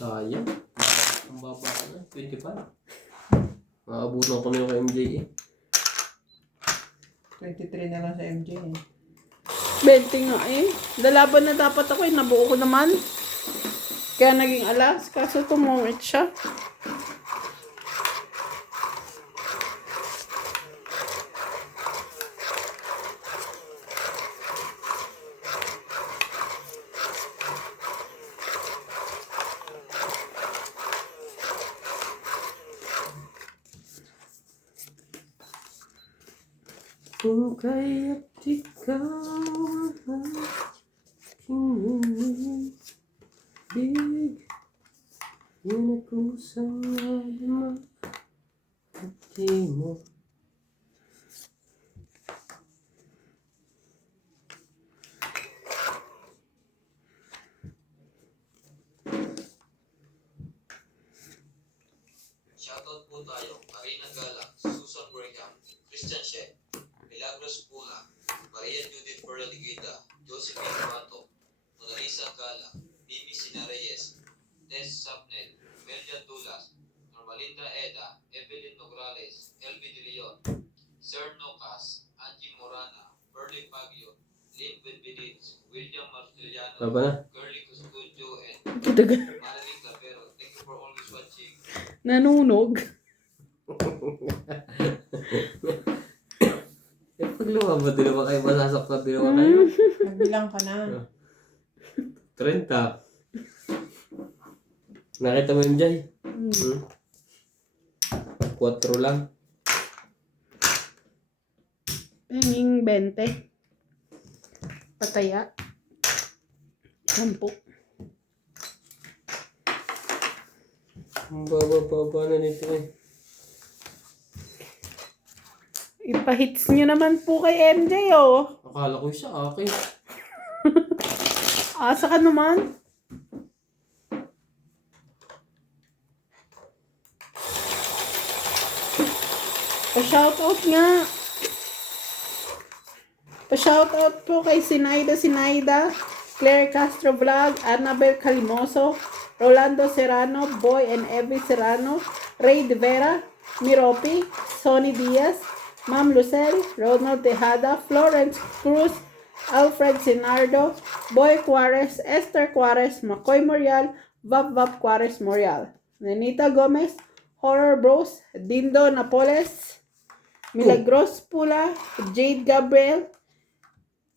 Sayang. Ang baba ka na. 25. Maabutan ko na yung kay MJ eh. 23 na lang sa MJ eh. 20 nga eh. Lalaban na dapat ako eh. Nabuo ko naman. Kaya naging alas. Kaso tumungit siya. Kung kaya't ikaw ang kinibig, yun ang kusang naman at di mo. Shoutout po tayo, Marina Gala, Susan Brigham, Christian Shea, Milagros Pula, Maria Judith Perreligida, Josephine Bato, Mona Lisa Gala, Mimi Sina Reyes, Tess Sapnel, Melia Dulas, Normalinda Eda, Evelyn Nograles, Elvi De Leon, Sir Nocas, Angie Morana, Berlin Baguio, Lynn Benbedits, William Martiliano, Baba na. Curly Custudio, and Kitagal. Marilyn Clavero. Thank you for always watching. Nanunog. Eh, pag lumabot, di naman kayo masasaktan, di naman kayo. Nagbilang ka na. 30. Nakita mo yung Jay? 4 lang. Penging 20. Pataya. 10. Ang baba-baba na nito eh. Ipahits nyo naman po kay MJ oh. Akala ko siya akin. Asa ka naman? Pa-shoutout nga. Pa-shoutout po kay Sinaida, Claire Castro Vlog, Annabel Calimoso, Rolando Serrano, Boy and Evie Serrano, Ray De Vera, Miropi, Sonny Diaz, Ma'am Lucel, Ronald Tejada, Florence Cruz, Alfred Sinardo, Boy Juarez, Esther Juarez, McCoy Morial, Vap Juarez Morial, Nenita Gomez, Horror Bros, Dindo Napoles, Milagros Pula, Jade Gabriel,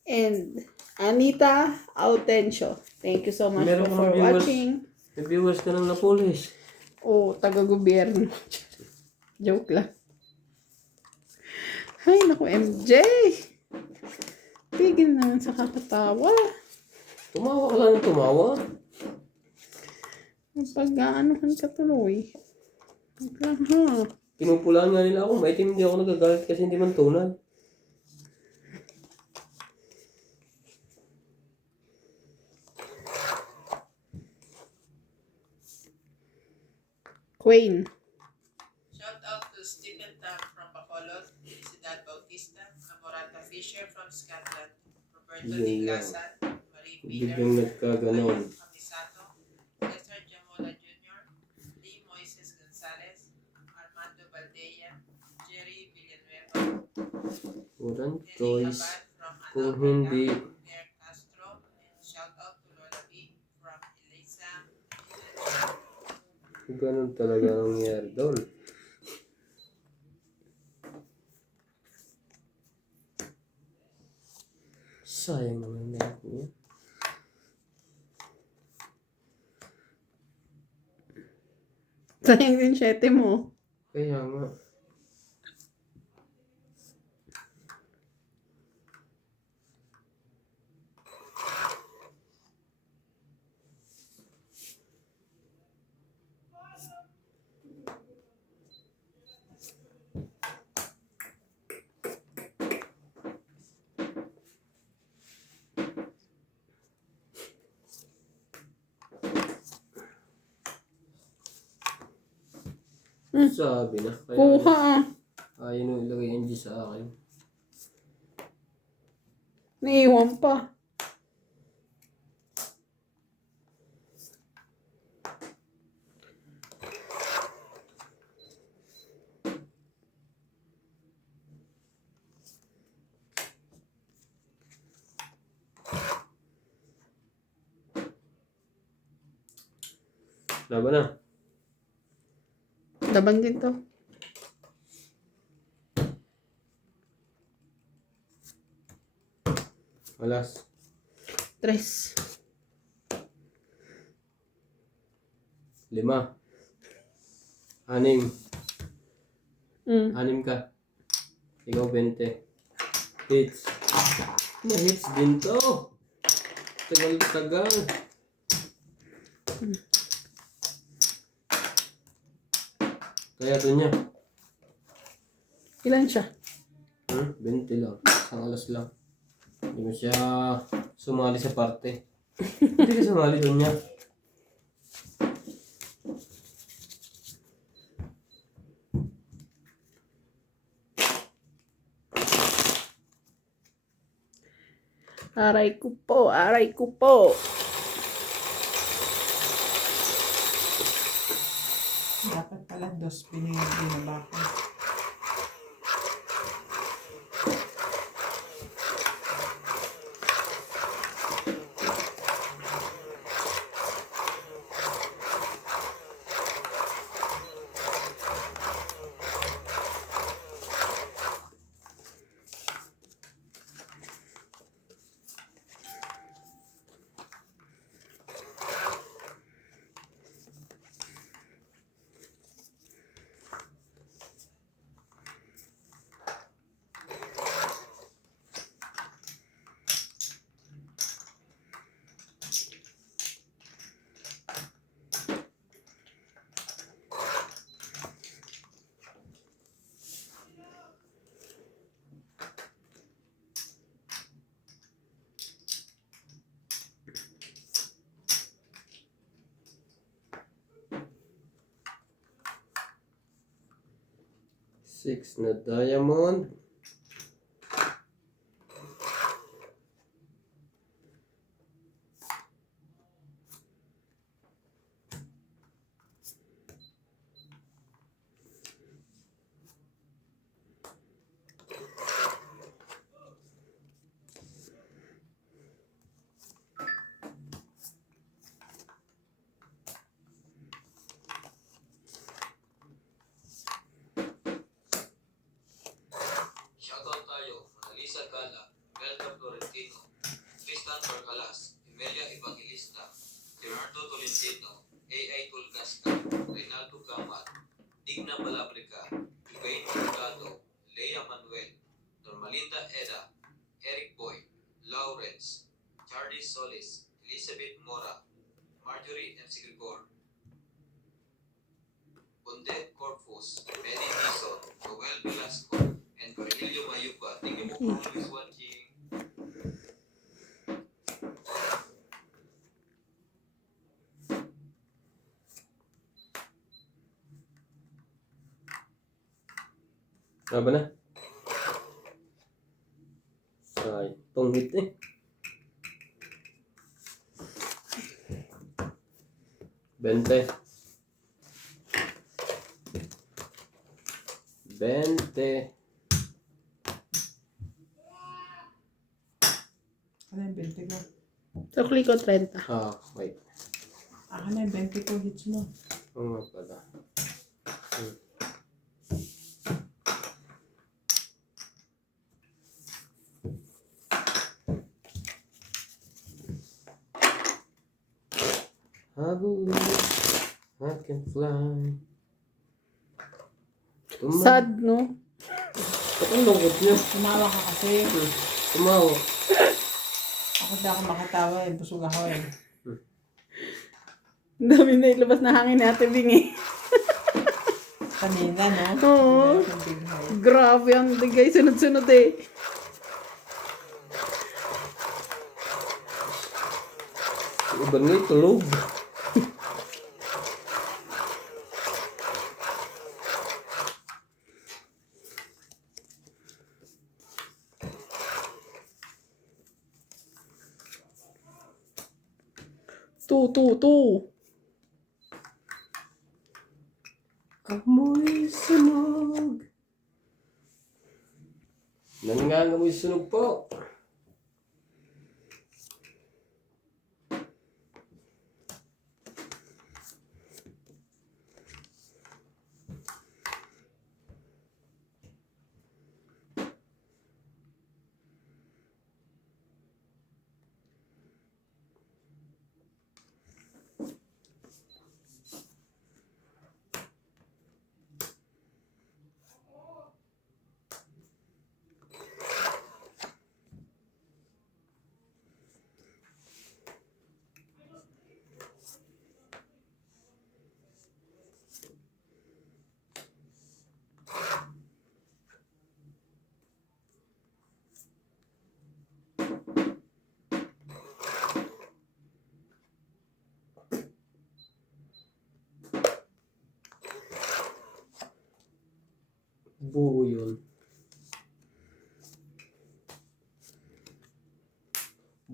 and Anita Autencio. Thank you so much Meron for kang viewers. watching. May viewers ka ng Napoles. Oh, taga-gobyerno. Joke lang. Ay, naku, MJ. Tigil naman sa kakatawa. Tumawa ka lang ng tumawa. Pag-aanohan ka tuloy. Wag lang, ha? Pinupulaan nga nila ako. Maitim hindi ako nagagalit kasi hindi man tunay. Queen. Shout out to Stephen Tam from Bacolod, Felicidad Bautista, Amorata Fisher from Scotland, Roberto Yun Di lang. Glasan, Marie Peter, Biglang nagkaganon. Camisato, Cesar Jamola Jr., Lee Moises Gonzalez, Armando Valdea, Jerry Villanueva, Walang Denny choice. Abad from Kung Anao, hindi, Claire Castro, and shout out to Lola B from Elisa. ganun talaga nangyari doon. Sayang naman na ako. Sayang din 7 mo. Kaya nga. Sabi na. Kaya Kuha ah. ayaw nung ilagay yung G sa akin. Naiwan pa. Laban na. Laban din to. Alas. 3. 5. 6. Mm. 6 ka. Ikaw 20. Hits. Na-hits din to. Tagal-tagal. Kaya to niya. Ilan siya? 20 lang. Isang alas lang. Hindi mo siya sumali sa parte. Hindi ka sumali doon niya. Aray ko po, aray ko po. Dapat pala dos binaba ko. Six na diamond. Shoutout tayo, Monalisa Gala, Melda Florentino, Tristan Barcalas, Emilia Evangelista, Gerardo Tolentino, A.I. Tulgasca, Reynaldo Gamat, Digna Malabrica, Ibain Mercado, Lea Manuel, Normalinda Eda, Eric Boy, Lawrence, Charlie Solis, Elizabeth Mora, Marjorie M. Grigor, Bundet Corpus, Benny Dizon, Joel Velasco, and Cornelio Mayupa. Thank you for always watching. Laban na. Ay, tong hit eh. Bente. 20. Ano yung 20 ko? Sukli ko 30. Wait. Ano yung 20 ko hits mo? Oo nga pala. Habol, I can fly. Sad, no? Ba't ang lungkot niya? Tumawa ka kasi. Tumawa. Ako di ako makatawa eh. Busog ako eh. Ang dami na ilabas na hangin natin, Bingi. Kanina, no? Oo. Bigay akong bigay. Grabe ang digay, sunod-sunod eh. Iba nga tulog. Tu. Amoy sunog. Nangangamoy sunog po. Buo yun.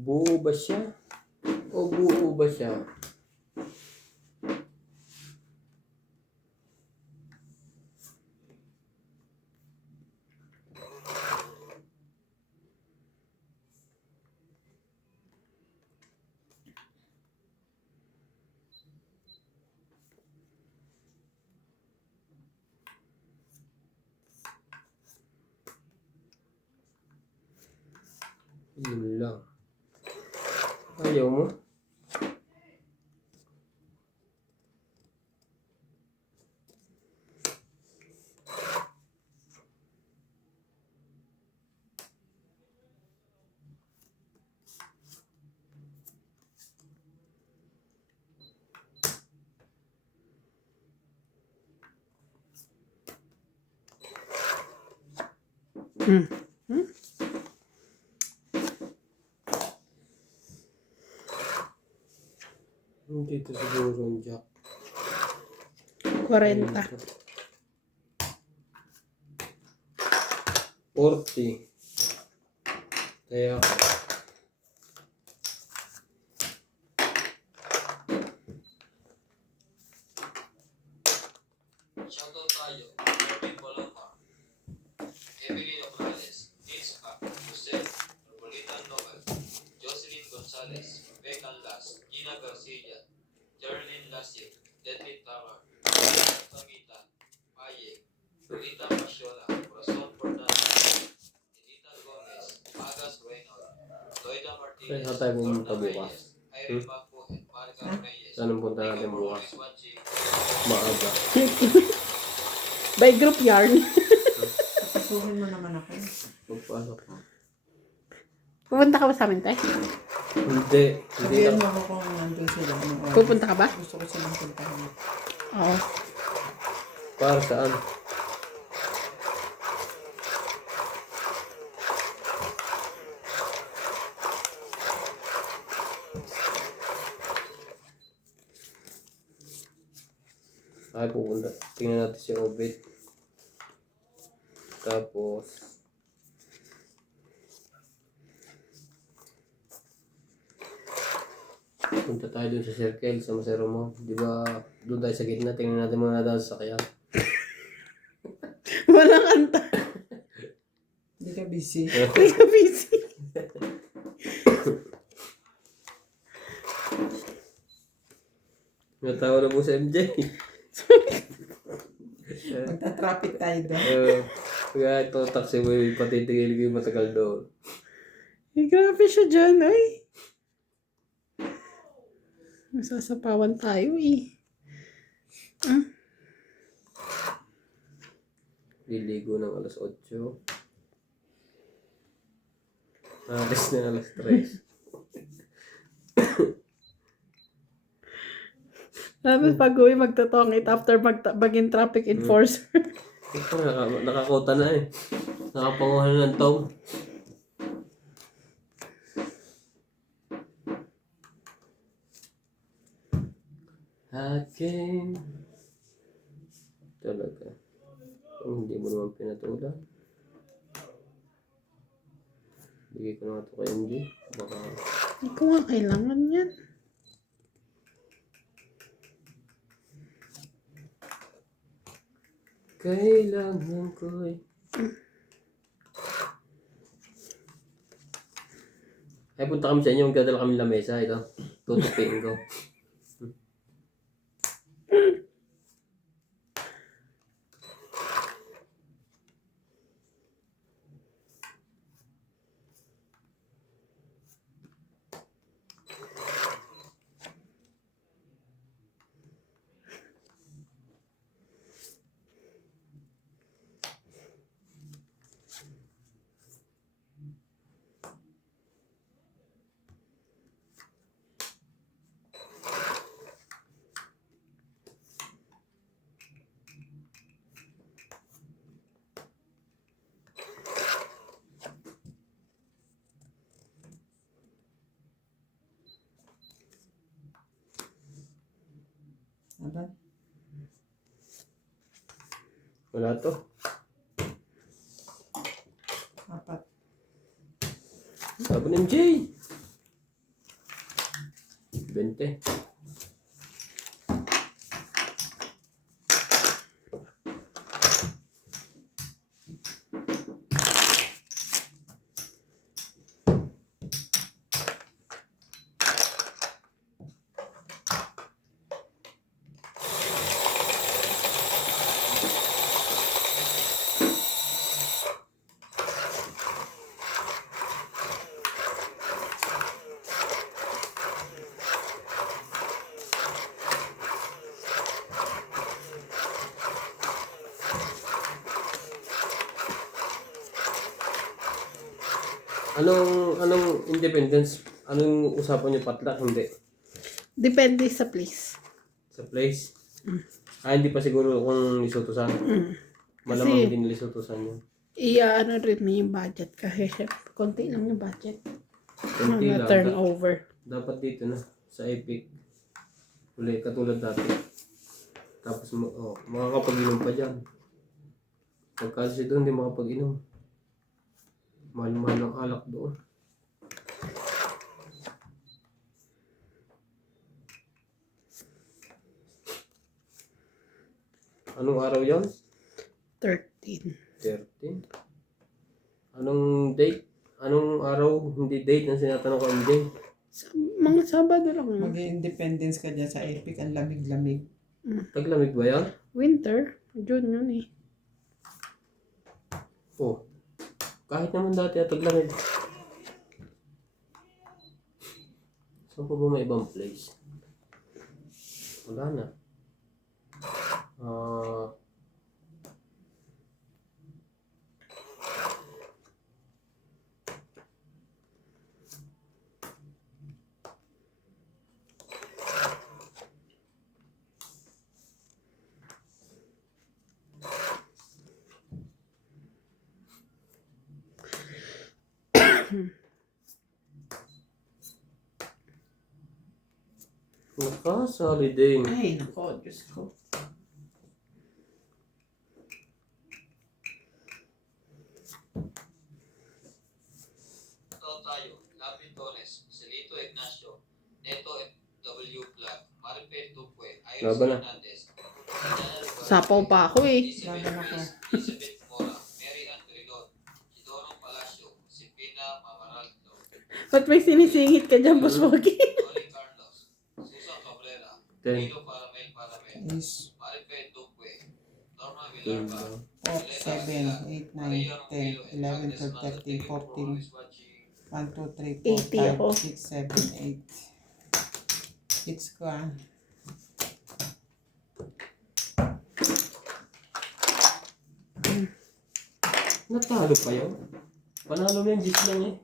Buo ba siya? O buo ba siya? Yun lang. Ayaw mo? Dito siguro yung jack. 40. 40. Kaya Shoutout tayo, Erwin Bolomar, Evelyn Ocrales, Nils Pac, Jose, Ropolitan Nobel, Jocelyn Gonzalez, Beccan Las, Gina Garcia, Geraldine Lasik, Detlin Tamar, Samita, Maye, Rita Pasiola, Corazon Fernandez, Edita Gomez, Magas Reynolds, Loida Martinez, Saan tayo pumunta Lorna bukas? Reyes, Irene Bangkuhen, Marga Reyes, saan ang punta natin Nico bukas? Flores Wanchi, Maaga. By group yarn. Pasuhin mo naman ako. Magpasok. Pupunta ka ba sa amin, Tay? Hindi. Hindi Sabihan na. mo ako kung nandun sila. Anong oras. Pupunta ka ba? Gusto ko silang puntahan. Oo. Para saan? Ay, pupunta. Tingnan natin si Obit. Tapos, punta tayo dun sa circle, sa Masero mo. Di ba, dun tayo sa gitna. Tingnan natin mga nadal sa sakyan. Walang anta. Hindi ka busy. Hindi ka busy. Natawa na po sa MJ. Magta-traffic tayo doon. Kaya ito, taxi mo yung patitigil ko yung matagal doon. Ay, grabe siya dyan, ay. Masasapawan tayo, eh. Liligo ng alas 8. Alis na alas 3. Tapos pag-uwi, magtotongit after maging traffic enforcer. Ito, nakakota na eh. Nakapanguhan na ng tong. Akin. Talaga. Hindi mo naman pinatulan. Bigay ko na ito kay MJ. Baka Hindi ko nga kailangan yan. kailangan ko eh. Ay, punta kami sa inyo. Magdadala kami lamesa. Ito. Tutupin ko. Aba, Wala to. MJ! 20. Anong independence? Anong usapan niyo, patlak? Hindi. Depende sa place. Sa place? Hindi pa siguro kung lisutusan. Malamang Kasi- hindi nilisutusan yun. Ano rin yung budget kasi konti lang yung budget. Kunti Mga lang. turnover. Dapat dito na, sa Epic. Uli, katulad dati. Tapos, makakapag-inom pa dyan. Pagkasi doon, hindi makapag-inom. Mahal-mahal ng alak doon. Anong araw yon? 13. 13. Anong date? Anong araw? Hindi date ang sinatanong ko, MJ. Mga Sabado lang. Mag-independence ka dyan sa Epic. Ang lamig-lamig. Taglamig ba yan? Winter. June yun eh. Oh. Kahit naman dati at taglamig. Saan po ba may ibang place? Wala na. Nakasali din. Ay, nako, Diyos ko. Ito tayo, Lapin Torres, Celito Ignacio, Neto W. Black, Maripel Tupue, Iris Laban na. Hernandez, Sapaw pa ako eh. Elizabeth Laban ako. Ruiz, Elizabeth Mora, Mary Ann Trilon, Isidoro Palacio, Sipina Mamaraldo, Ba't may sinisingit ka dyan, Boss Pogi? Tony Carlos, Susan Cabrera, 10. Nino Paramel, Is Maripel Tupue, Norma Villarba, 7, 8, 9, 10, 11, 12, 13, 14, 1, 2, 3, 80 ako. 4, 5, 6, 7, 8. Hits ko ah. Natalo pa yun. Panalo na yung jeep lang eh.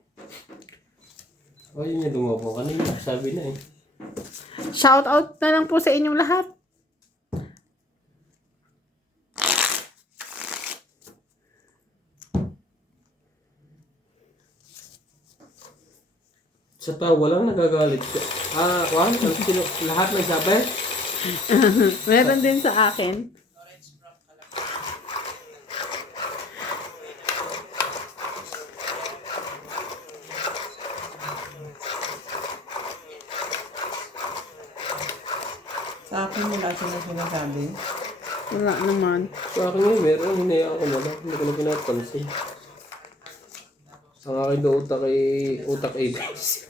O yun yung dumapo kanina. Sabi na eh. Shout out na lang po sa inyong lahat. Sa tawa lang nagagalit ka. Juan, lahat may sabi? Meron din sa akin. Lawrence from Calacas. Sa akin wala siya sinasabi. Wala naman. Sa akin nga meron. Hinayaan ko na lang. Hindi ko na pinapansin. Ang akin daw utak Apex.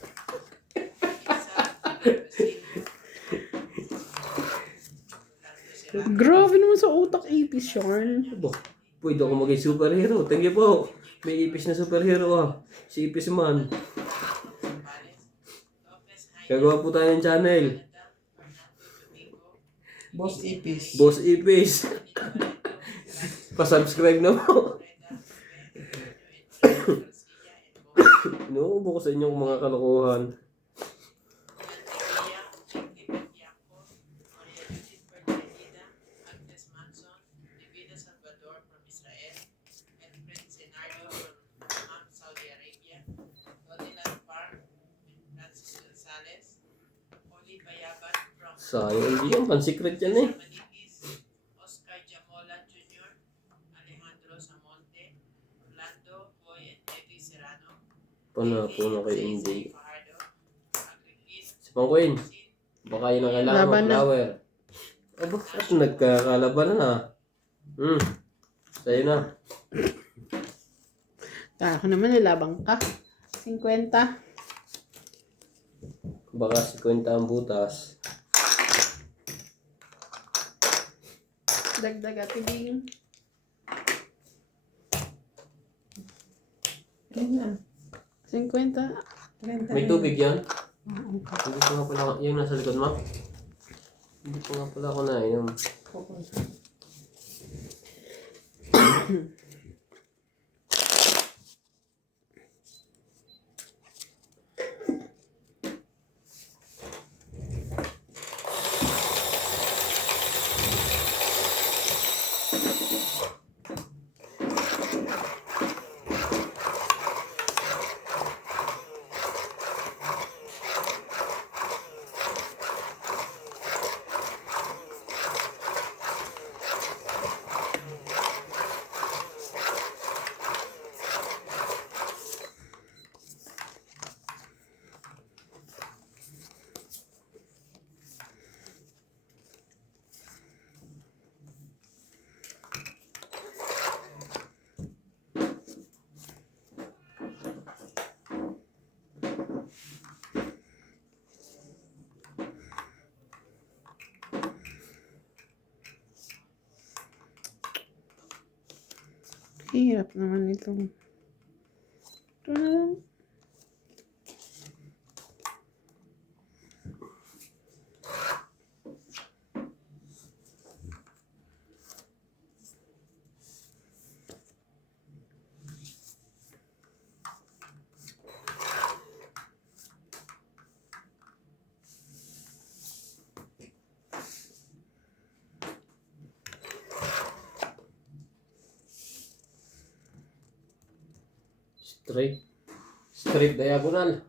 Grabe naman sa utak ipis, Sean. Pwede ako maging superhero. Thank you po. May ipis na superhero ah. Si Ipis Man. Gagawa po tayo ng channel. Boss Ipis. Boss Ipis. Pa-subscribe na po. Inuubo ko sa inyong mga kalokohan. Agnes Manson, Divina Salvador from Israel, and Prince Senardo from Saudi Arabia, Dodilan Park, Francis Gonzalez, Oli Bayaban from Sayang, hindi yan. Pan-secret yan eh. Manipis, Oscar Jamola Jr., Alejandro Samonte, Orlando Boy and Eddie Serrano, Panapo na kay MJ. Fajardo, Agripin, Si Pangquin, baka yun ang kailangan mo, Laban na. flower. Aba, at nagkakalaban na. Sa'yo na. Ako naman, nilabang ka. 50. Baka si Kwenta ang butas. Dagdag at ibing. Ilan na? 50. May tubig yan? Oo. Hindi ko nga pala, yung nasa likod mo? Hindi ko nga pala ako nainom. Hirap naman ito. Ito na lang. Straight diagonal.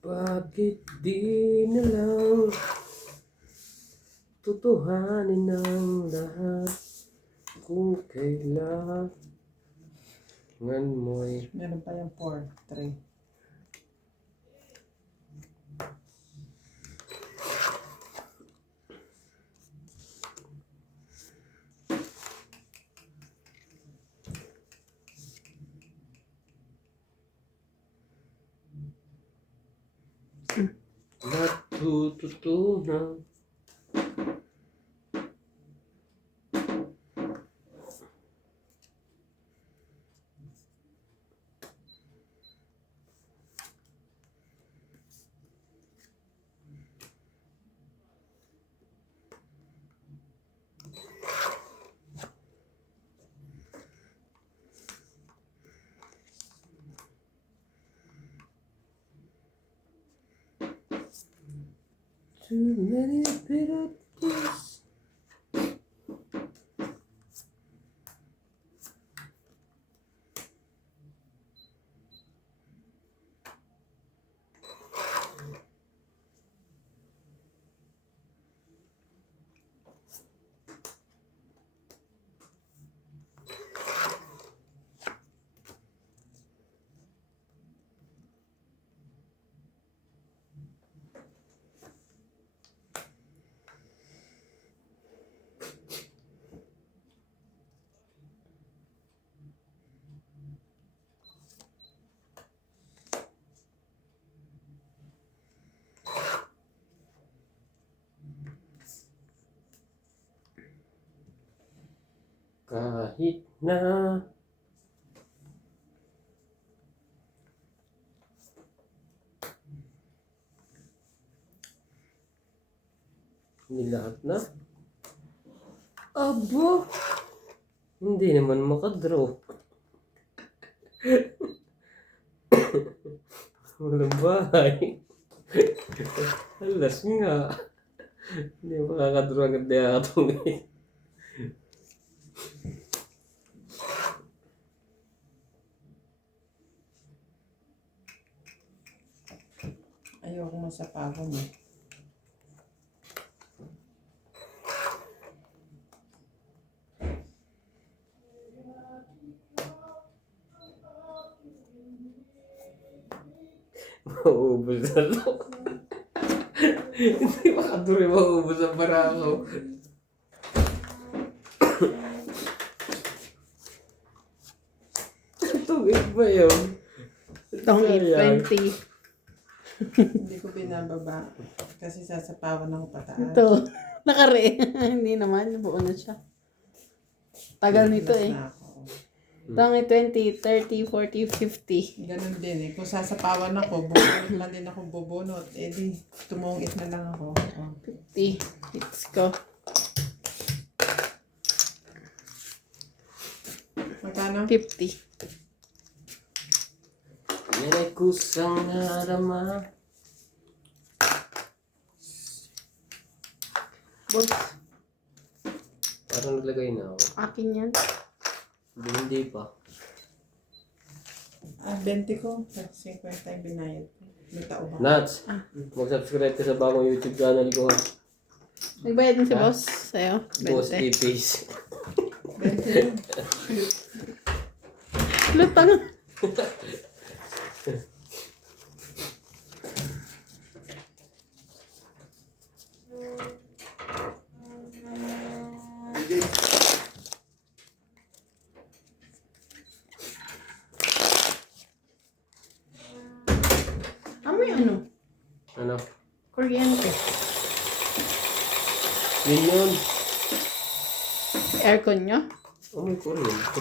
Bakit di na lang tutuhanin ng lahat kung kailangan mo'y Meron pa yung 4, 3. natututunan. Too many bitter tears. Kahit na nilahat na. Aba, hindi naman makadraw. Walang bahay. Alas nga. Hindi makakadraw agad na akatong eh. Ayoko masapawan eh. Mauubos na lang. Hindi makaduri mauubos ang barako. Tugig ba yun? Itong Sayang. 820. Hindi ko binababa. Kasi sasapawan ako pataas. Ito. Nakare. Hindi naman. Buo na siya. Tagal nito eh. Na ako. Itong 20, 30, 40, 50. Ganun din eh. Kung sasapawan ako, bubunot lang din ako bubunot. Eh di, tumungit na lang ako. Oh. 50. Let's go. Magkano? 50. Yan ay kusang narama. Boss, Parang naglagay na ako. akin yan. Hindi pa. Ah, 20 ko. 50 yung binayad ko. May tao ba? Nats, mag-subscribe ka sa bagong YouTube channel ko ha. Nagbayad din si boss sa'yo. Boss 20. Ipis. 20 Lutang. Amoy ano? Ano? Kuryente. Yun yun. Aircon nyo? Oh, may kuryente.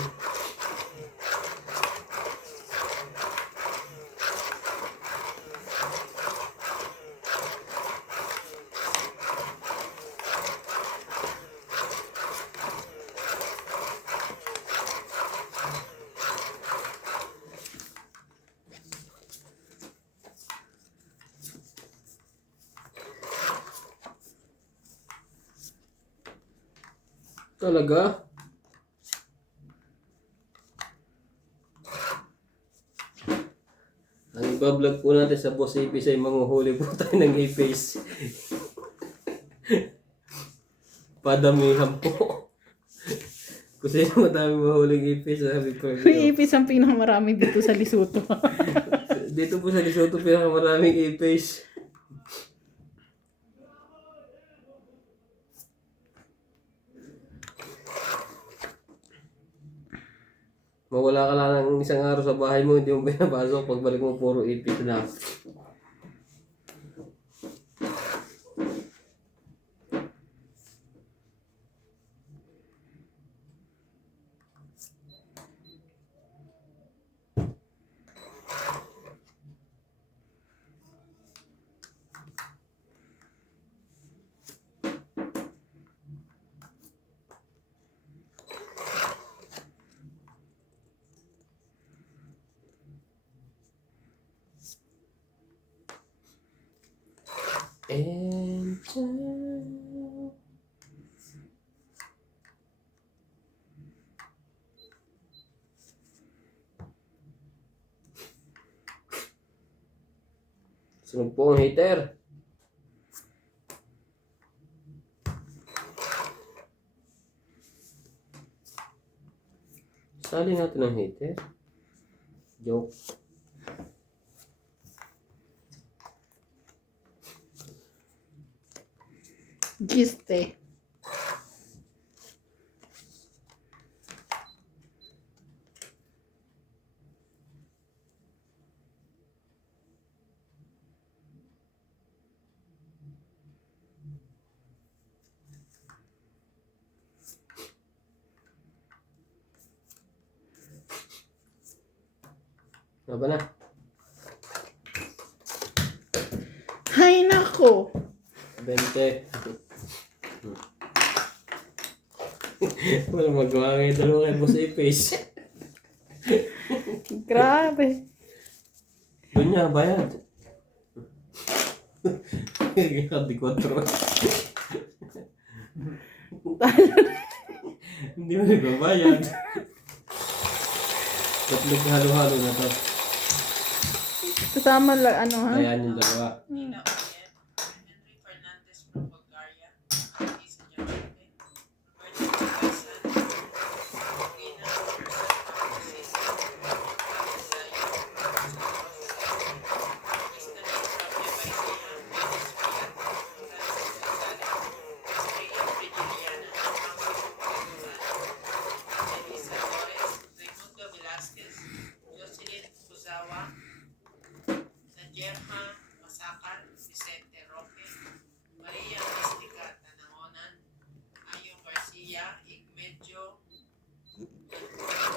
Talaga? Ang iba-vlog po natin sa Boss Ipis ay manguhuli po tayo ng ipis. Padamihan po. Kung sino madami mahuling ipis, sabi ko. May ipis ang pinakamarami dito sa Lesotho. Dito po sa Lesotho pinakamaraming ipis. Mawala ka lang ng isang araw sa bahay mo, hindi mo pinapasok. Pagbalik mo, puro ipis na. Angel. Sunod po ang hater. Sali natin ang hater. Joke. Giste. Ano ba na? Hay nako. 20. Walang magawa ngayon dalawa kay Boss Ipis. Grabe. Doon niya, bayad. Hindi 4. Hindi mo nagbabayad. Ba't naghalo-halo na to? Kasama lang, ano ha? Ayan yung dalawa. Nina Oyen, Henry Fernandez from Bulgaria, Alisa Diamante, Roberto Cagasan, Rina Person from City, Carlos Dayo, Kristen Fabia Baisia, Dennis Piat, Francis Gonzalez, Estrella Frigiliana, Francis Pagduran, Elisa Torres, Raimundo Velasquez, Jocelyn Fuzawa, Najerma Masakan, Vicente Roque, Maria Mystica Tanangonan, Ayong Garcia, Igmedio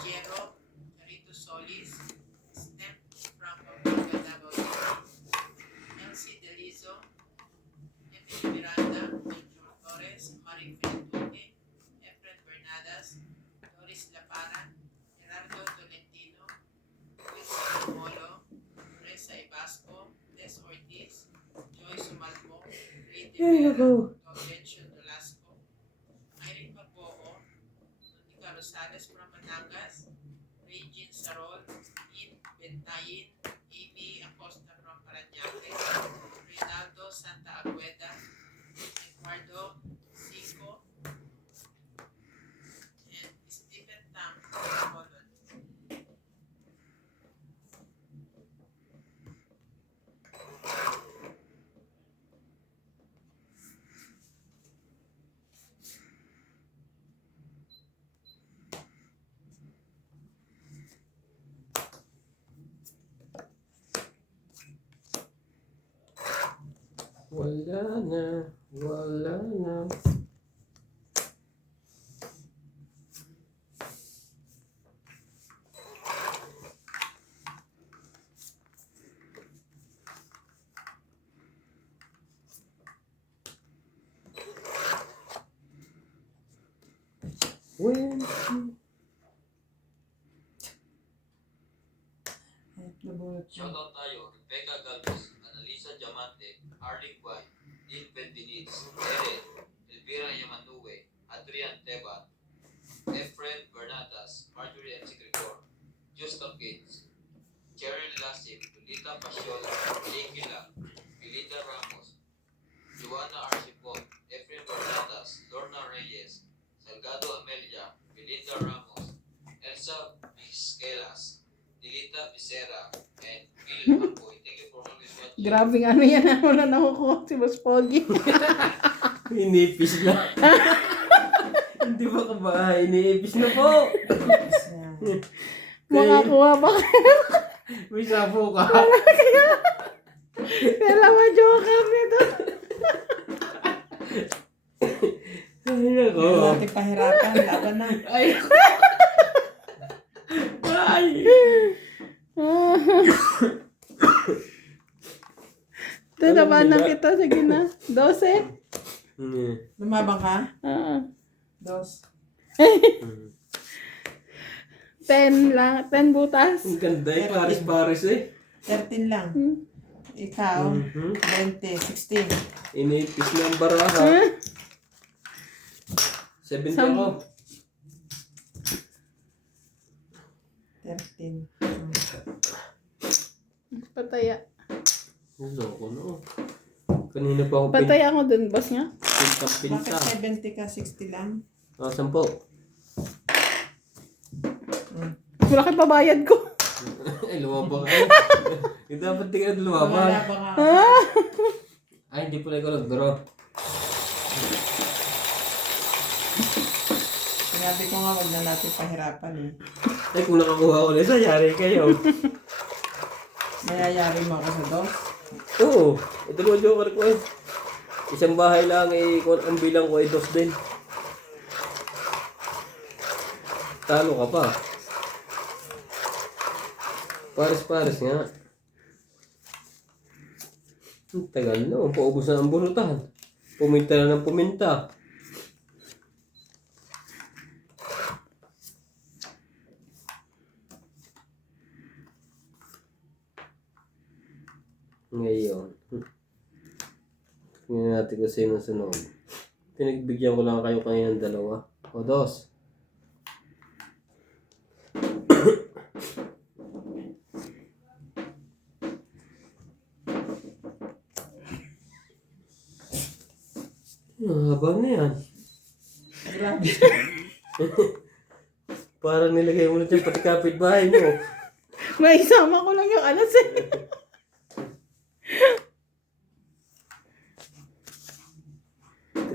Gero, Carito Solis, Step from Pampanga Davao City, Elsie Delizo, Emily Miranda, Melchor Torres, Marie Duque, Efren Bernadas, Doris Laparan, Gerardo Tolentino, Wilson Molo, Reza Ibasco, Des Ortiz, Joy Sumalpo, Lady Vera, Gaudencio Nolasco, Irene Mapoo, Monica Rosales from Batangas, Regine Sarol, In Bentayin, Amy Acosta from Parañaque, Reynaldo Santa Agueda, Eduardo Cinco, and Stephen Tam from Colon. Wala na. Wala na. When Shoutout tayo, Rebecca Galvez, Annalisa Diamante, Arling Guay, Dean Bendiniz, Eren, Elvira Yamanue, Adrian Teban, Efren Bernadas, Marjorie M. Grigor, Justin Gates, Cheryl Lasik, Lolita Pasiola, Jake Lang, Pilita Ramos, Joanna Arcipon, Efren Bernadas, Lorna Reyes, Salgado Amelia, Belinda Ramos, Elsa Vizquelas, Dilita Becerra, and Phil Amboy. Thank you for always watching. Grabe ano yan, ano na nakukuha si Boss Pogi. inipis na. Hindi ba kabahay? Iniipis na po. Makakuha ba kayo? May sapo ka. Dalawa joker nito. Ay, nako. Huwag natin pahirapan. Laban na. Ay. Ay. Ito, nabanan kita. Sige na. 12? Lumabang ka? Oo. 2. 10 lang. 10 butas. Ang ganda eh. Paris-Paris eh. 13 lang. Ikaw, 20, 16. Inipis na ang baraha. 70 ako. 13. Pataya. Loko no. Kanina pa ako Pataya ako dun, boss nga. pinta-pinta. Bakit 70 ka, 60 lang? Ah, 10. Wala kayo pabayad ko. Ay, lumabang ka. Hindi dapat di ka lumabang. Wala ba ka? Ay, hindi pala ikaw nag-draw. Sinabi ko nga, wag na natin pahirapan eh. Ay, kung nakakuha ko na isa, yari kayo. Mayayari mo ako sa 2. Oo, ito naman joker ko eh. Isang bahay lang eh, kung ang bilang ko ay 2 din. Talo ka pa. Pares-pares nga. Ang tagal na, paubos na ang bunutan. Puminta na ng puminta. Ngayon. Tingnan natin kung sino sunod. Pinagbigyan ko lang kayo kanina ng 2 o 2. Ang haba na yan. Grabe. Parang nilagay mo na dyan pati kapitbahay mo. May isama ko lang yung alas eh.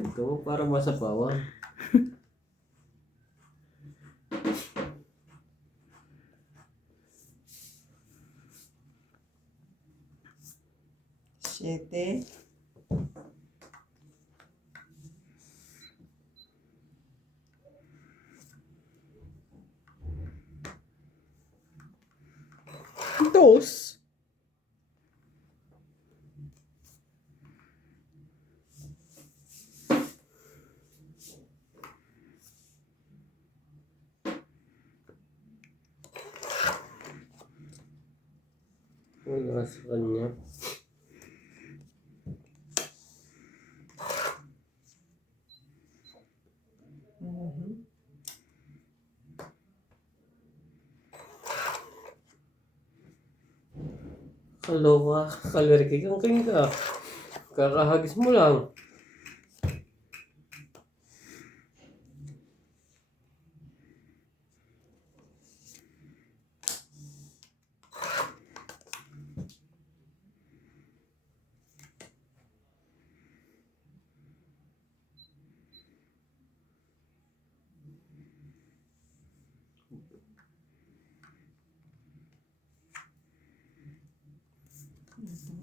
Ito mo parang masapawan. Siyete. Dos. Wala sa kanya. Mhm. Kaloka, kalerki kang king ka. Kakahagis mo lang.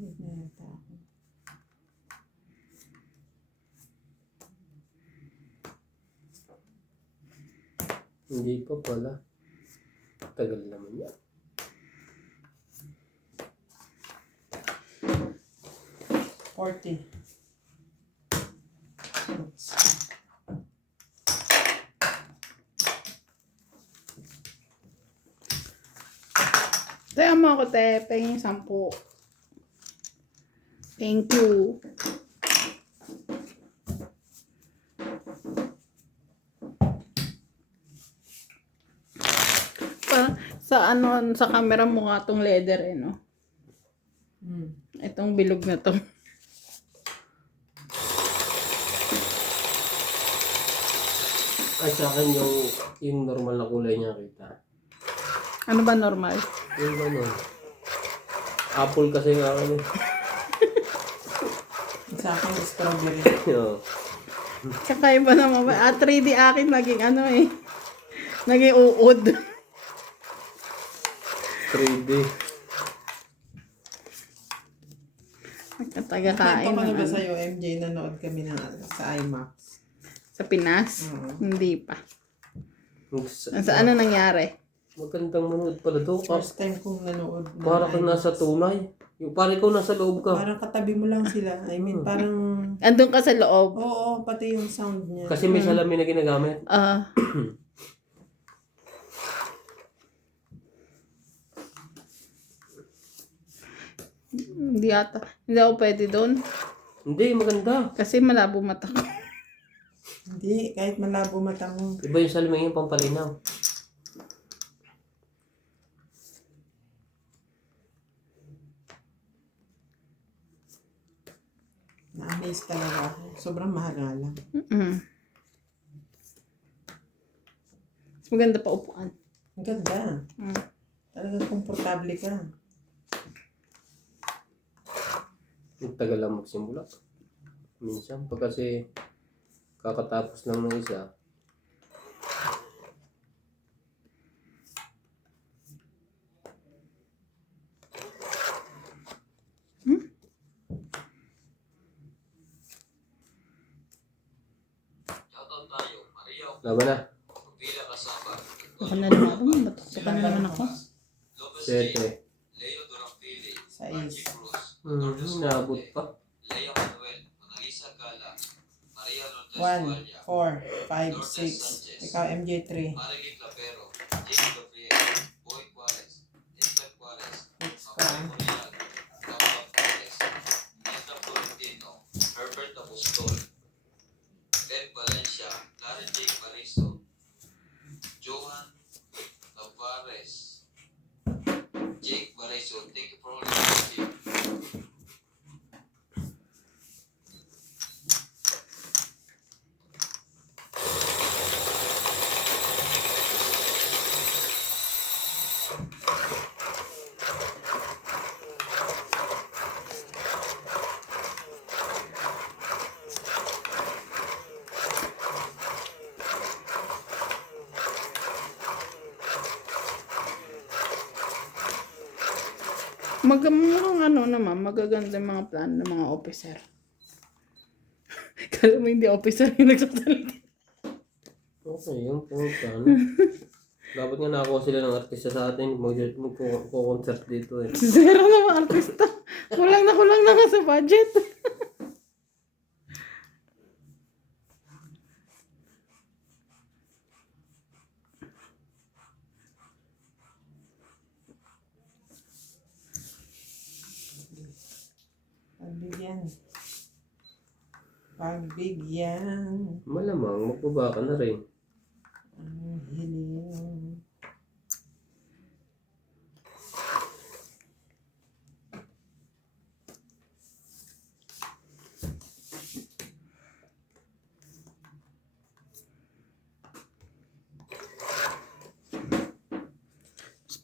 Wait na yata ako. Hindi pa pala. Tagal naman yan. $40. Oops. Taya mo ako, te. Penging 10. Thank you. Sa ano, sa camera mo nga tong leather eh, no? Mm. Itong bilog na to. At sa akin yung normal na kulay niya kita. Ano ba normal? Yung gano'n. Apple kasi nga ano. Sa akin, strawberry. Oo. Tsaka iba naman ba? 3D akin naging ano eh. Naging uod. 3D. Nagkataga Kwento kain. ko na ng ba ano. sa'yo, MJ, nanood kami sa IMAX? Sa Pinas? Hindi pa. Sa ano nangyari? Magandang manood pala to. First time kong nanood. ng Para kang IMAX. nasa tunay. Yung pare ko nasa loob ka. Parang katabi mo lang sila. I mean, parang... Andun ka sa loob. Oo, pati yung sound niya. Kasi may salamin na ginagamit. Ah. Hindi ata. Hindi ako pwede doon. Hindi, maganda. Kasi malabo mata ko. Hindi, kahit malabo mata mo. Iba yung salamin yung pampalinaw. Na-amaze talaga ako. Sobrang mahal nga lang. Mm. Mas maganda pa upuan. Ang ganda. Mm. Talagang komportable ka. Ang tagal lang magsimula. Minsan, pag kasi kakatapos lang ng isa, Shoutout tayo, Maria laban na. Pila Kasaba, Baka na naman ako. Matutukan na naman ako. Lopez Sete. J, Leo Durapili, Archie Cruz, Lourdes Naabot Duarte, pa. Lea Manuel, Monalisa Gala, Maria Lourdes 1, Guardia, 4, 5, 6. Ikaw, MJ 3. Marilyn Lapero, Jim Gabriel, Boy Juarez, Esther Juarez, Next Macoy ka. Murial, Laura Flores, Neta Florentino, Herbert Apostol, Ed Valencia, Karen J. Mariso, Johan Tavares, Jake Mariso, thank you for all your watching. Mukhang ano naman, magaganda yung mga plano ng mga officer. Kala mo hindi officer yung nagsasalita. Okay, yung plano. Dapat nga nakakuha sila ng artista sa atin. Magko-concert dito eh. Zero na mga artista. Kulang na nga sa budget. Pagbigyan. Pagbigyan. Malamang, magbaba ka na rin. Ang hiling.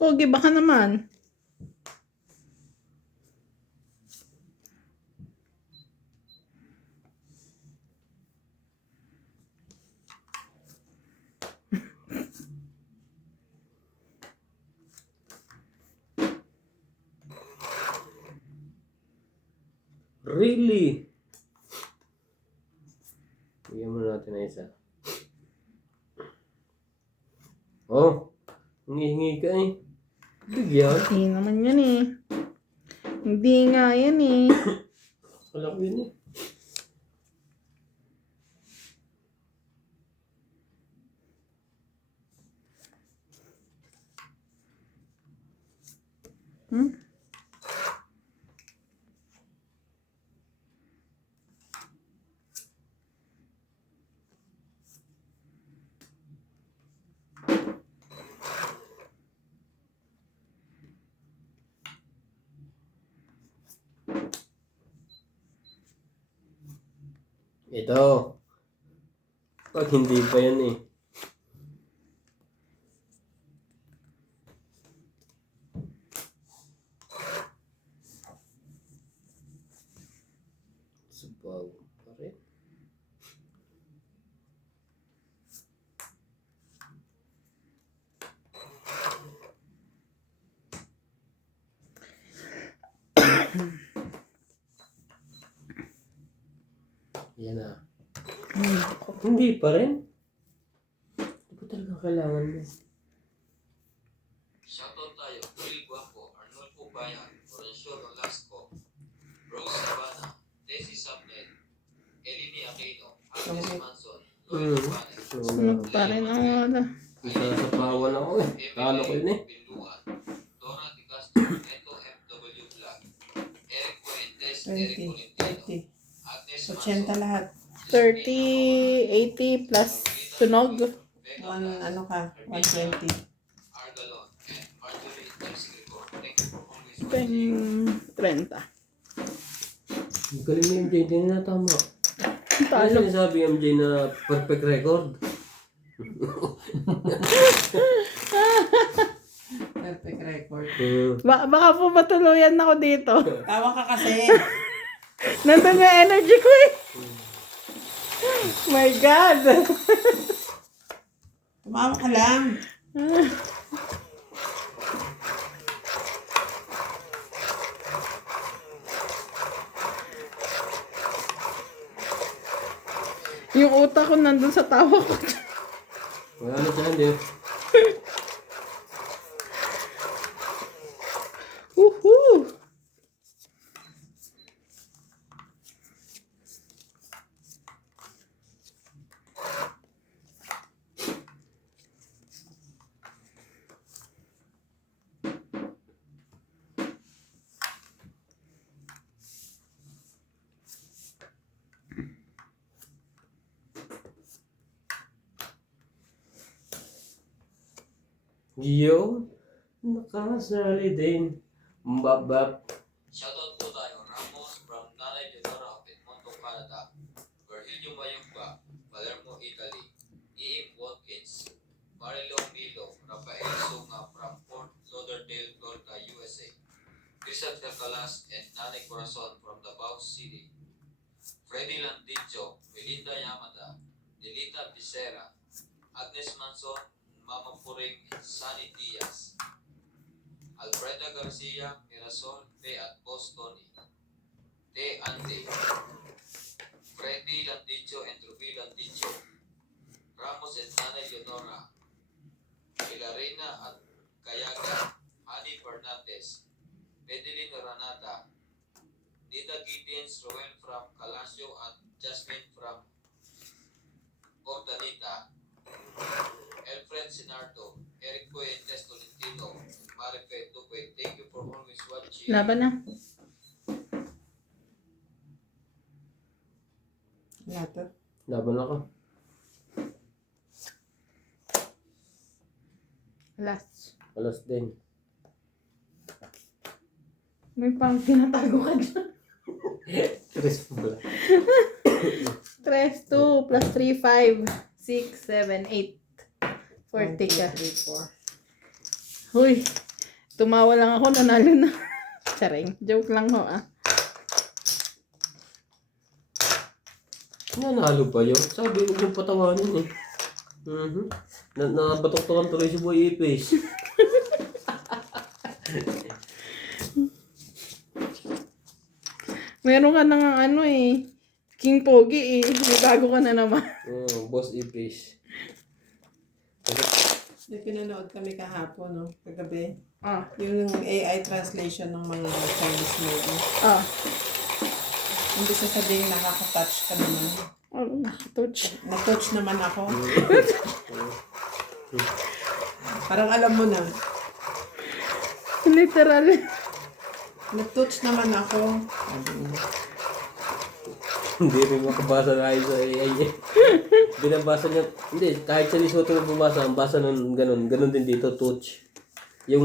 Pogi, baka naman. Really? Bigyan mo natin na isa. Oh, hingi-hingi ka eh. Bigyan. Hindi naman yan eh. Hindi nga yan eh. Wala ko yun eh. Hmm? Ito. Pag hindi pa yan eh. Sabaw pa rin. Yan na. Hindi pa rin. Hindi ko talaga kailangan mo. Shoutout tayo, Will Guapo, Arnulfo Bayan, Florencio Nolasco, Rose Sabana, Desi Sabnet, Eleni Aquino, Agnes Manson, Lloyd Ibanez, Sunod pa rin ang wala. Isa sa pawan ako eh. Talo ko yun eh. Pinduan, Dora Di Castro, Neto FW Vlog, Eric Fuentes, Eric 20, Colentino, 30, Agnes 80 lahat. 30, 80 plus tunog. Ano ka? 120. Argalon, and Marjorie X. Grigor. Thank you for always Peng watching. 30. Ang galing ni MJ, hindi na tama. Ano Talo. sinasabi MJ na perfect record? Perfect record. Baka po matuluyan ako dito. Tawa ka kasi. Nandun yung energy ko eh. My God. Tumawa ka lang. Yung utak ko nandun sa tawa ko. Wala na siya, hindi. Woohoo! Yo, nakasali din. Mbabab. Shoutout po tayo, Ramos from Nanay Dedora of Edmonton, Canada, Virgilio Mayumba, Palermo, Italy, E.M. Watkins, Marilong Nilo, Rafael Sunga from Fort Lauderdale, Florida, USA, Christian Calas and Nanay Corazon from Davao City, Freddy Landicho, Melinda Yamada, Delita Becerra, Agnes Manson, Mama Puring, and Sunny Diaz, Alfreda Garcia, Mirasol, P. at Boss Tony, T. Andy, Freddy Landicho and Ruby Landicho, Ramos and Ana Leonora, Hilarina at Kayaga, Hani Fernandez, Medeline Ranata, Nida Gideons, Roel from Calasio and Jasmine from Ordanita, Alfred Sinardo, Eric Fuentes Tolentino, Marife Duque. Thank you for always watching. Laban na. Wala to. Laban ako. Last. Alas din. May pang pinatago ka dyan. Tres pala. 3, 2, plus 3, 5, 6, 7, 8. 40 ka. 3, 4. Huy, tumawa lang ako, nanalo na. Charing, joke lang ho ah. Nanalo pa yun. Sabi ko kung patawanin eh. Nabatok-tokan tuloy si Boy Ipis. Meron ka nang ano eh. King Pogi eh. May bago ka na naman. Boss Ipis. May pinanood kami kahapon, no? Kagabi. Ah, Yung AI translation ng mga Chinese movie. ah. Hindi sasabihin nakaka-touch ka naman. Oh, nakatouch. Na-touch naman ako. Parang alam mo na. Literal. Na-touch naman ako. Sabi niya. Hindi rin makabasa na sa AI eh. Binabasa niya. Hindi, kahit sa Lesotho na bumasa, ang basa nun ganun. Ganun din dito, touch. Yung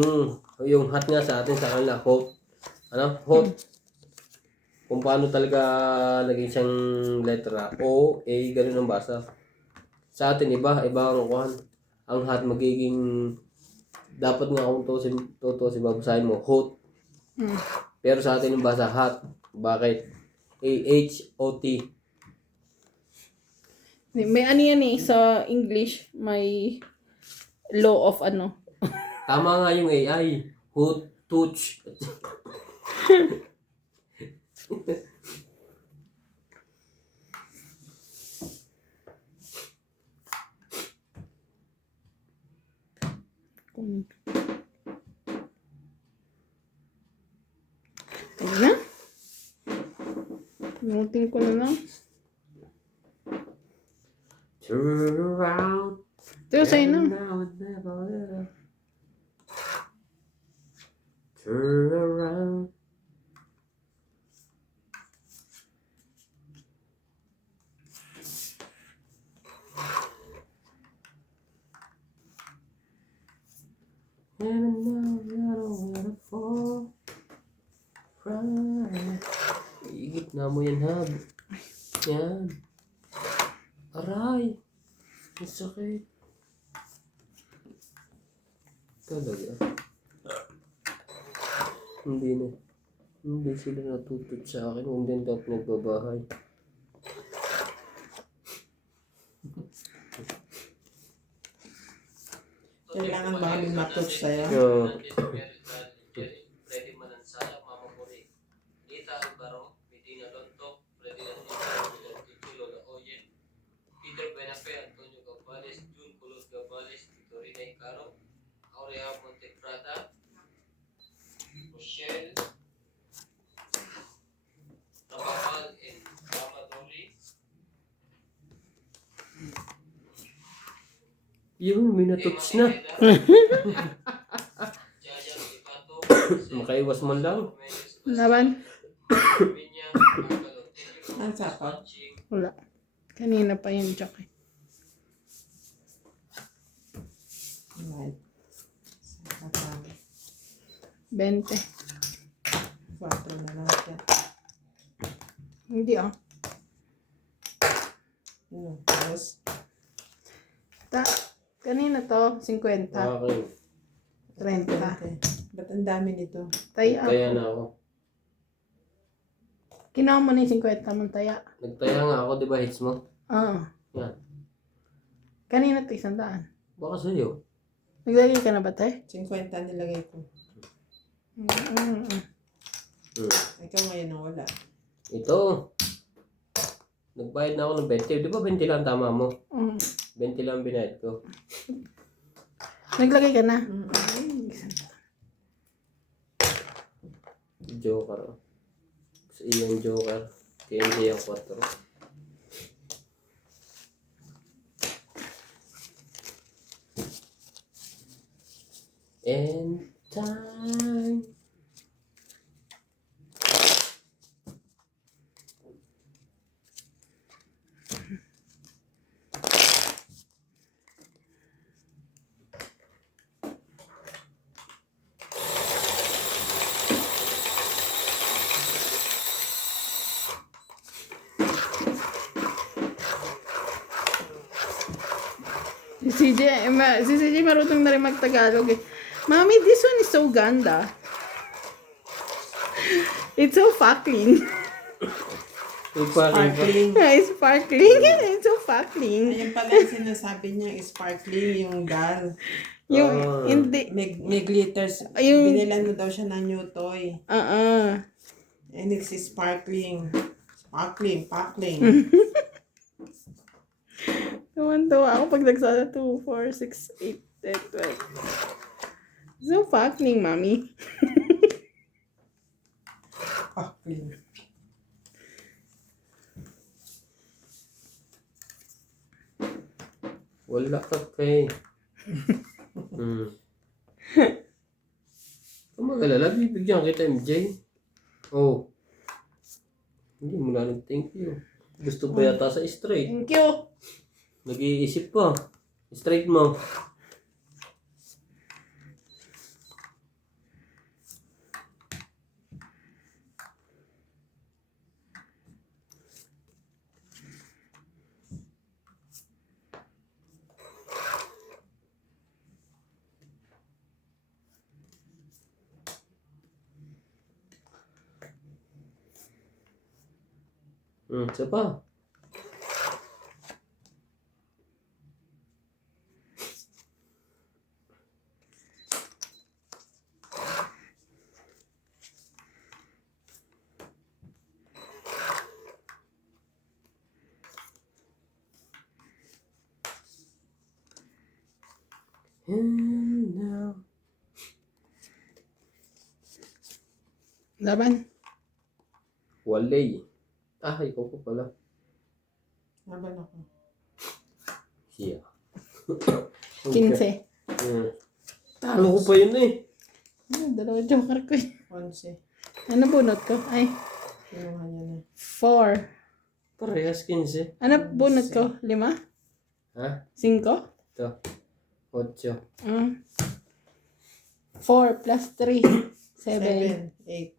hat nga sa atin, sa kanila, hot. Ano? Hot. Kung paano talaga naging siyang letra. O, A, ganun ang basa. Sa atin, iba ang kuhan. Ang hat magiging, dapat nga kung tutusin, babasahin mo, hot. Pero sa atin yung basa, hat. Bakit? A-H-O-T. May ano yan eh, sa English, may law of ano. Tama nga yung AI. Hot, touch. Ayun na. Nuting ko na lang. Turn around. Ito sa'yo na. Now and never. Turn around. And now I don't wanna fall. Right. Igit na mo yan, Hab. Yan. Aray. Ang sakit. Talaga. Hindi sila natutut sa akin. Hindi dapat nagbabahay. Kailangan ba kami matouch sa'yo? Yeah. Freddy Manansala, Mama Mori, Nita Alvaro, Medina Lonto, Freddy Landicho, Lola Oyen, Peter Benafe, Antonio Gavales, Jun Culos Gavales, Victorina Icaro, Aurea Monteprada, Rochelle, Tabakal, and Mama Dolly. Yung minatuts na. Makaiwas man lang. Laban. Ang sapat. Wala. Kanina pa yung joke eh. Right. Sapat. 20. 4 na lang siya. Hindi ah. Tapos, Kanina to, 50. Okay. 30. ba't ang dami nito? Taya. Nagtaya na ako. Kinuha mo na yung 50 mong taya. Nagtaya nga ako, di ba hits mo? Oo. Yan. Kanina to 100. Baka sa'yo. Naglagay ka na ba tayo? 50 nilagay ko. Mm. Ikaw ngayon ang wala. Ito. Nagbayad na ako ng 20. Di ba 20 lang tama mo? Mm. 20 lang binayad ko. Naglagay ka na. Joker. Sa iyong Joker. KNJ ang 4. And time. Si CJ marunong na rin mag-Tagalog eh. Mommy, this one is so ganda. It's so fuckling. Sparkling. It's sparkling. It's so fuckling. Ayun pala yung sinasabi niya, sparkling yung gal. Yung, hindi. May glitters. Ayun. Binilan mo daw siya ng new toy. And it's sparkling. Sparkling, sparkling. Tuwan-tuwa ako pag nagsala 2, 4, 6, 8, 10, 12. So fuckling, mommy. Sparkling. Wala ka kay. Kung mag-alala, bibigyan kita MJ. Oh. Hindi mo na nag-thank you. Gusto pa yata sa straight. Thank you. Nag-iisip pa. Straight mo. Isa pa. And now. Laban. Walay. Ikaw ko pala. Laban ako. Siya. 15. Talo ko pa yun eh. Dalawa joker ko eh. 11. Ano bunot ko? Ay, Kinuha niya na. 4. Parehas 15. Ano bunot ko? 5? Ha? 5? Ito. 8. 4 plus 3. 7. 7, 8,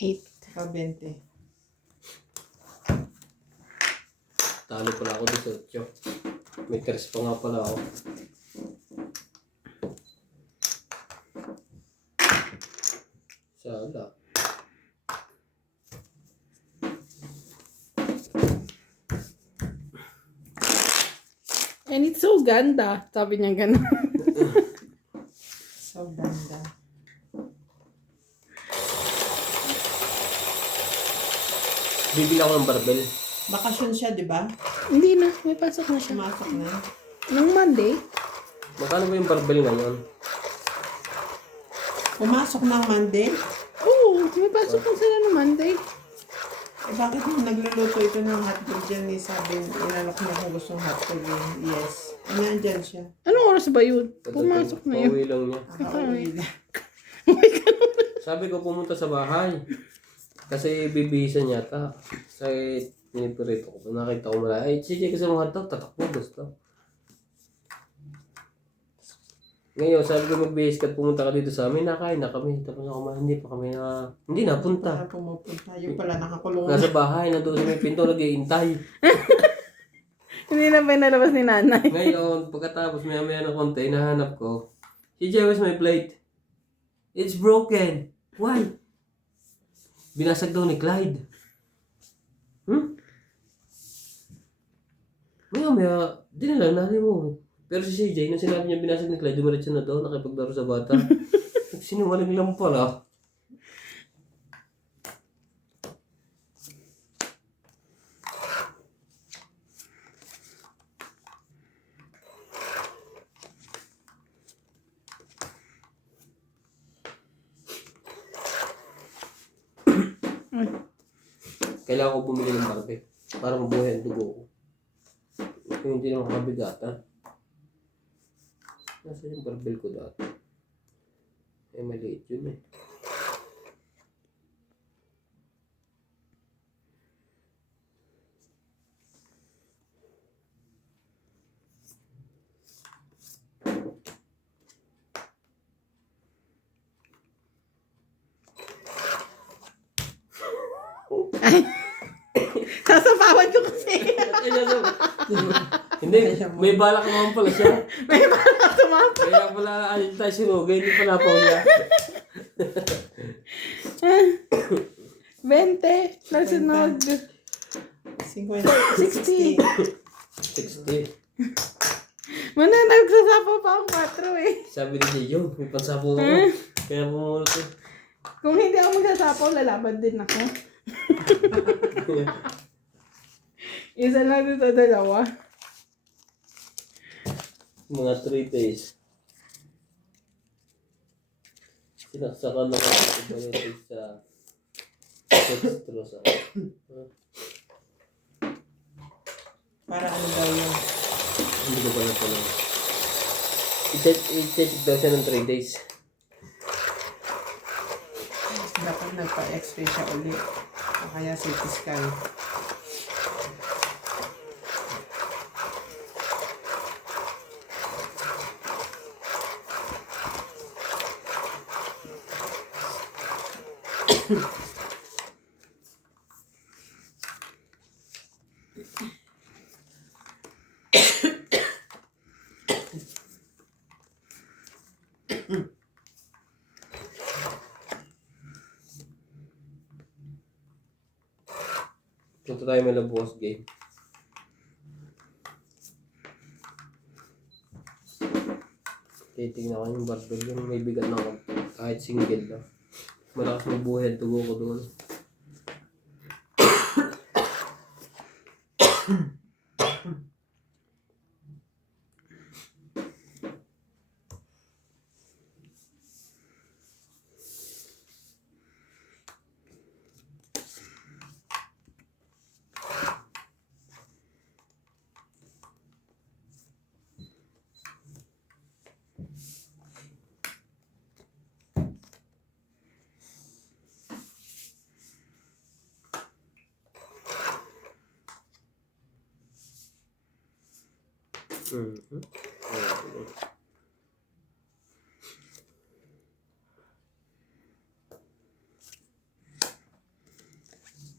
8. 20. Talo pala ako dito sa 8. May tres pa nga pala ako. Sala. And it's so ganda. Sabi niya gano'n. So ganda. Bibili ako ng barbell. Bakasyon siya, di ba? Hindi na. May pasok na siya. Sumasok na. Nung Monday. Magkano ba yung barbell ngayon? Pumasok ng Monday? Oo. May pasok na sila nung Monday. Eh, bakit nagluluto ito ng hotdog dyan ni sabi, inalok niya kung gustong hotdog yun. Yes. Nandyan siya. Anong oras ba yun? Pumasok na yun. Pauwi lang niya. Nakauwi na. Sabi ko pumunta sa bahay. Kasi bibihisan yata. Kasi pinipirito ko. Nakita ko mula. Ay, sige kasi mga hotdog. Tatakbo gusto. Ngayon, sabi ko magbihis ka at pumunta ka dito sa amin. Nakain na kami. Tapos ako hindi pa kami na... Hindi napunta. Para pumupunta. Yung pala nakakulong na. Nasa bahay. Nandoon sa may pinto. Nag-iintay. Hindi na pinalabas ni nanay. Ngayon, pagkatapos maya-maya ng konti, nahanap ko. CJ, where's my plate? It's broken. Why? Binasag daw ni Clyde. Maya-maya, dinala natin mo. Pero si CJ, nung sinabi niya binasag ni Clyde, dumiretso na daw, nakipagdaro sa bata. Sinungaling lang pala. Kailangan ko bumili ng barbell para mabuhay ang dugo ko. Kung hindi naman kabigatan. Nasa yung barbell ko dati? Eh, maliit yun eh. Sasapawan ko kasi. Hindi, may balak naman pala siya. May balak tumapa. Kaya pala ayun tayo sinugay, hindi pala pa niya. 20. Nasunod. 50. 60. 60. Mana nagsasapaw pa ang 4 eh. Sabi ni Jay, may pansapo ako. Kaya bumulot eh. Kung hindi ako magsasapaw, lalaban din ako. Isa lang dito, dalawa. Mga 3 days. Sinaksakan na kasi ito balitig sa dextrose. Para ano daw yun? Hindi ko pala pala. I-check daw siya ng 3 days. Dapat nagpa-x-ray siya ulit. O kaya CT scan. Punta tayo may bukas game. Titingnan ko yung barbell yung may bigat na konti. Kahit single lang. Malakas mabuhay ang tugo ko doon.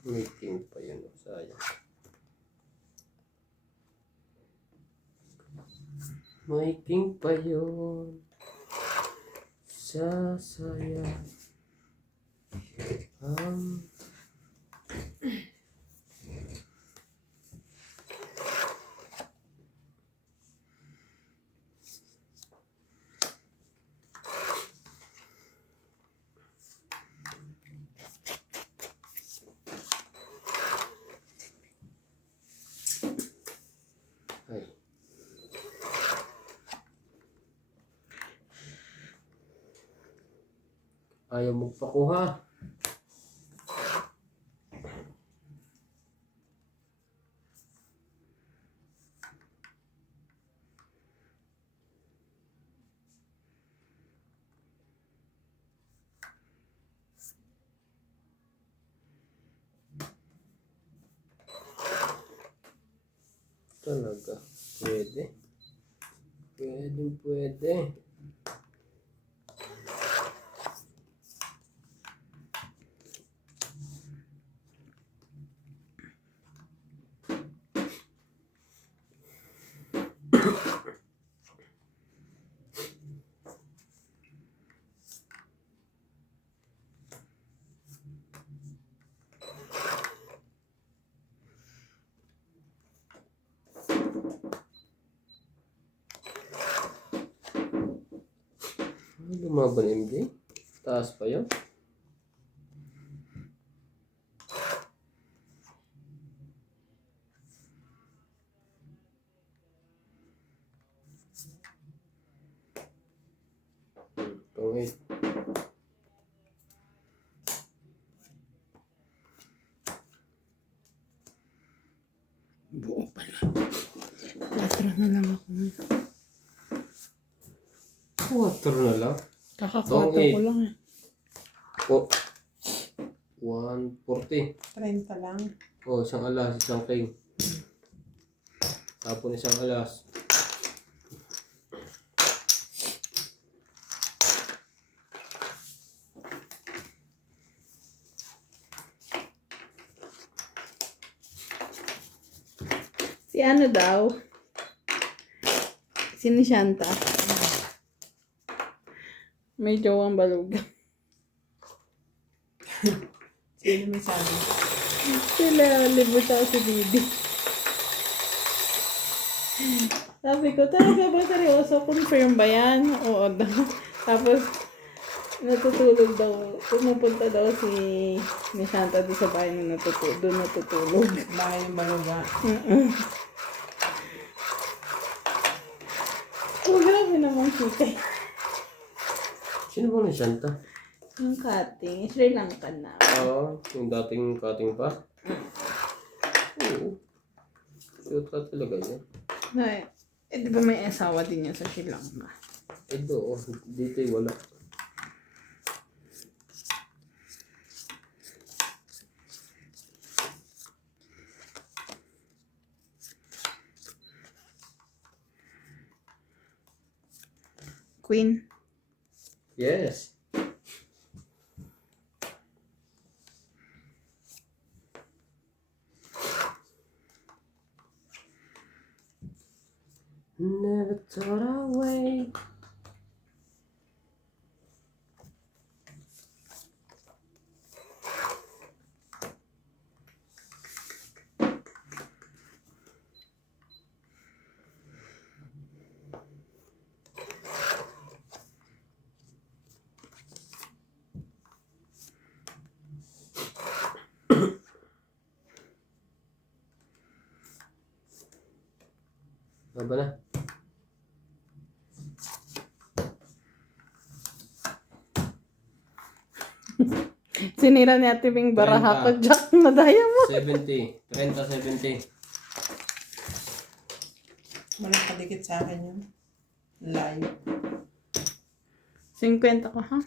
Meeting pa yun. Sayang. Meeting pa yun. Sasayang. Ay. Ayaw magpakuha. Talaga. Pwede. Pwede. Lumaban MJ? Taas pa yun? Okay. na lang ako. 4 na lang. Kakakwato Okay. ko lang eh. Oh. 140. 30 lang. Oh, isang alas, isang king. Tapon isang alas. Si ano daw? Si Nishanta. May jowang balog. Sino may sabi? Sila, libot ako si Bibi. Sabi ko, talaga ba seryoso? Confirm ba yan? Oo daw. Tapos, natutulog daw. Pumupunta daw si Nishanta doon sa bahay na doon natutulog. Bahay ng baluga. Oh, grabe naman kita. Sino ba na Shanta? Yung cutting, Sri Lankan na. Oo, yung dating cutting pa. Oo. Cute ka talaga yan. Di ba may asawa din yan sa Sri Lanka? Ito, dito wala. Queen. Yes. Never thought away. Apa na? Sinira ni Ate Bing baraha ko, Jack, na daya mo. 70. 30, 70. Walang kadikit sa akin yun. Live. 50 ko, ha?